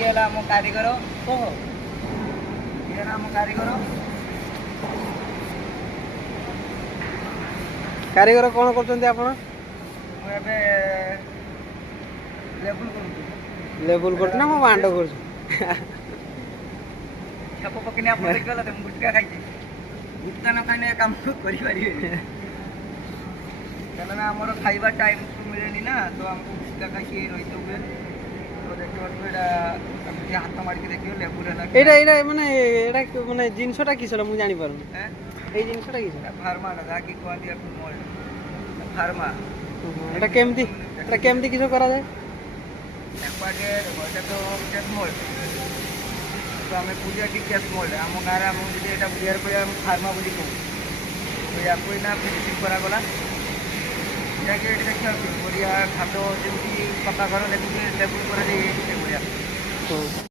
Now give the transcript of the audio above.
ये ला हम कारीगर कह ये ला हम कारीगर कारीगर कौन करछन्ते आपण मु एबे लेबल करू लेबल करछ ना मो बांड करछ छाप पकने आप देखला त गुटका खाइछे गुटका न खाइने काम करि पारिबे कारण हमर खाइबा टाइम मिलेनी ना तो हमको गुटका खाइके रहितो हुए तो देखियो एटा हम हाथ मार के देखियो लेबल हला एटा एटा माने जिंसटा किसला मु जानि पारु हैं ए जिंसटा किसला फार्मा ना जाकी कहंदी अपन मोल फार्मा एटा केमती किसो करा जाय एपाटे गोटे तो केस मोल तो हमें पूजा की केस मोल हम गारे हम जे एटा बुझियार पे हम फार्मा बोली कहू तो या कोई ना फिनिशिंग करा गला जाके एटा देखियो बढ़िया खातो जेमती पक्का घर देखि लेबल करा जाय से बढ़िया